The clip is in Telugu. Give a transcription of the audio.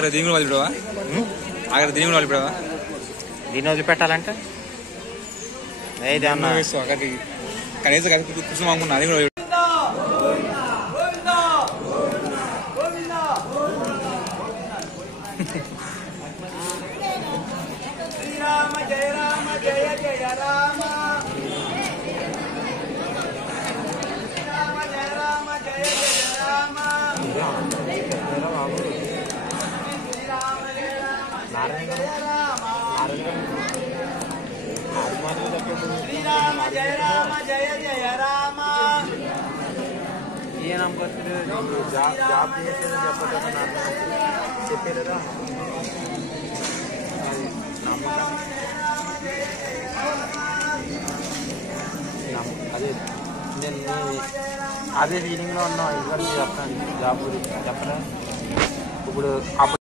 ఆగ్రహ దీని కూడా వదిలిపెడవా? ఆగ్రహ దీని కూడా వదిలిపెడవా? దీన్ని వదిలిపెట్టాలంటే కనీసం కుసుమ అనుకున్నా అది కూడా శ్రీరామ జయ రామ జయ జయ రామ శ్రీరామ జయ రామ జయ జయ రామ శ్రీరామ జయ రామ జయ జయ రామ శ్రీరామ జయ రామ జయ జయ రామ ఏ నమ్మకం జాబ్ చెప్పారా అదే నేను అదే ఫీలింగ్లో ఉన్నాం. ఇది చెప్తాను జాబ్ గురించి చెప్పరా ఇప్పుడు.